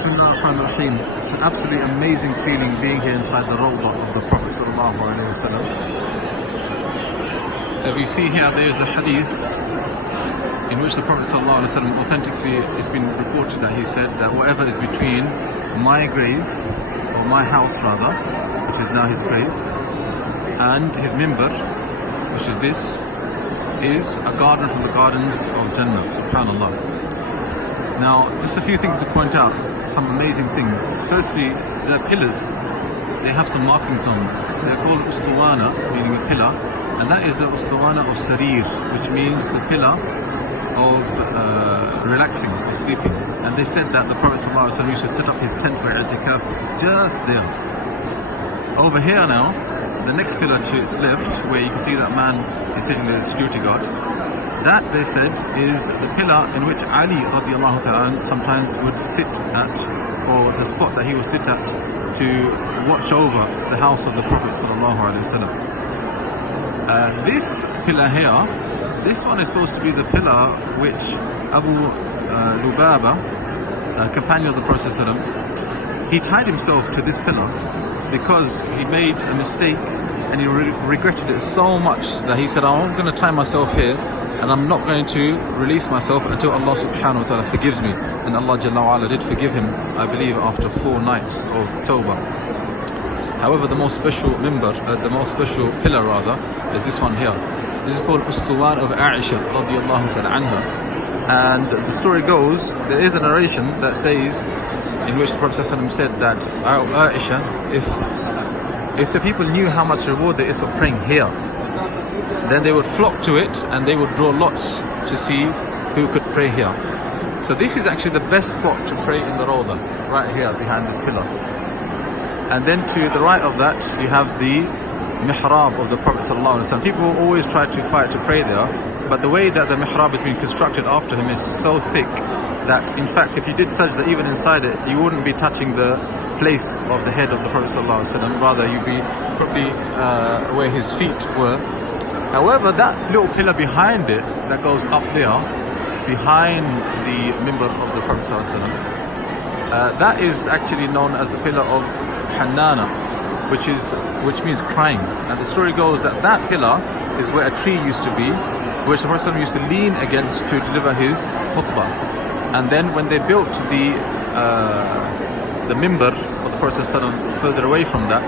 Bismillahirrahmanirrahim. It's an absolutely amazing feeling being here inside the Rawdah of the Prophet ﷺ. As you see here, there is a hadith in which the Prophet ﷺ authentically, it's been reported that he said that whatever is between my grave, or my house rather, which is now his grave, and his mimbar, which is this, is a garden from the gardens of Jannah. Subhanallah. Now, just a few things to point out, some amazing things. Firstly, the pillars, they have some markings on them. They're called ustuwana, meaning a pillar, and that is the ustuwana of sarir, which means the pillar of relaxing, or sleeping. And they said that the Prophet ﷺ used to set up his tent for i'tikaf just there. Over here now, the next pillar to its left, where you can see that man is sitting there, the security guard, that, they said, is the pillar in which Ali radiallahu ta'ala sometimes would sit at, or the spot that he would sit at to watch over the house of the Prophet sallallahu alaihi wasallam. This pillar here, this one is supposed to be the pillar which Abu Lubaba, companion of the Prophet sallallahu alaihi wasallam, he tied himself to this pillar because he made a mistake and he regretted it so much that he said, I'm going to tie myself here and I'm not going to release myself until Allah subhanahu wa ta'ala forgives me. And Allah Jalla wa ala did forgive him, I believe, after 4 nights of tawbah. However, the most special the most special pillar rather, is this one here. This is called Ustuwan of Aisha radiallahu ta'ala anha. And the story goes, there is a narration that says, in which the Prophet said that Aisha, if the people knew how much reward there is for praying here, then they would flock to it and they would draw lots to see who could pray here. So this is actually the best spot to pray in the Rawdah, right here behind this pillar. And then to the right of that you have the mihrab of the Prophet ﷺ. People always try to fight to pray there, but the way that the mihrab has been constructed after him is so thick that in fact if you did sajda even inside it, you wouldn't be touching the place of the head of the Prophet ﷺ, rather you'd be probably where his feet were. However, that little pillar behind it, that goes up there, behind the mimbar of the Prophet ﷺ, that is actually known as the pillar of Hannana, which means crying. And the story goes that that pillar is where a tree used to be, which the Prophet ﷺ used to lean against to deliver his khutbah. And then when they built the mimbar of the Prophet ﷺ further away from that,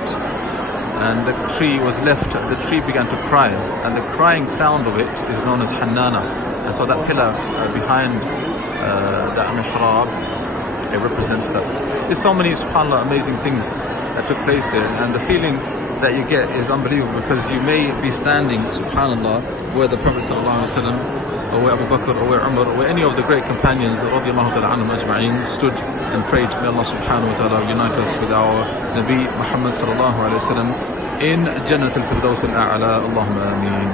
and the tree was left, the tree began to cry, and the crying sound of it is known as Hannana. And so that pillar behind that mihrab, it represents that. There's so many, subhanAllah, amazing things that took place here, and the feeling that you get is unbelievable, because you may be standing, subhanAllah, where the Prophet ﷺ, or where Abu Bakr, or where Umar, or where any of the great companions radiallahu ta'ala anhum ajma'in stood and prayed. May Allah subhanahu wa ta'ala unite us with our Nabi Muhammad sallallahu alayhi wa sallam in Jannat al-Firdaus al-A'la. Allahumma ameen.